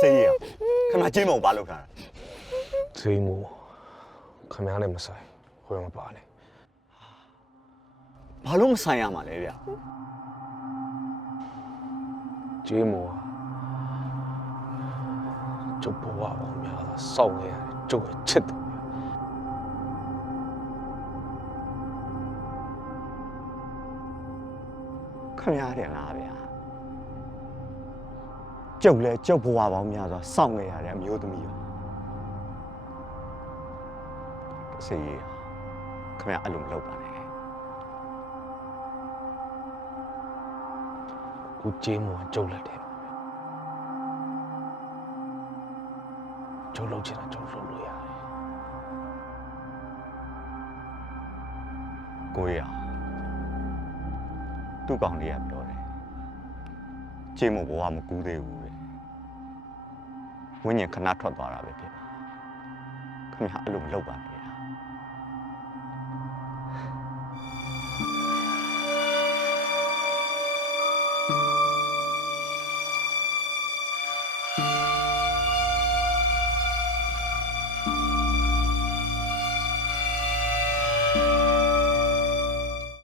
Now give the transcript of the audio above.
စေးရခင်ဗျာကျင်းမုံဘာလုပ်ထားတာဈေးမိုးခမည်းနဲ့မဆိုင်ဟိုမပါနဲ့ဘာလို့မဆိုင်ရမှာလဲဗျဈေးမိုးကကျုပ်ဘဝပေါင်းများစွာစောင့်နေရတယ်ကျုပ်ရဲ့ချစ်သူခင်ဗျားတယ်လားဗျာ ကျုပ်လဲကျုပ်ဘဝပေါင်းများစွာစောင့်နေရတဲ့အမျိုးသမီးရောစေးရခင်ဗျားအဲ့လိုမလုပ်ပါနဲ့ခုဈေးမိုးကကျုပ်လက်တယ်ကျုပ်လုပ်ချင်တာကျုပ်လုပ်လို့ရတယ်ကိုရသူ့ကောင်လေးကပြောတယ်ကျင်းမုံဘဝမကူးသေးဘူးတဲ့ ဝိညာဉ်ခဏထွက်သွားတာပဲဖြစ်ပါခင်ဗျားအဲ့လိုမလုပ်ပါနဲ့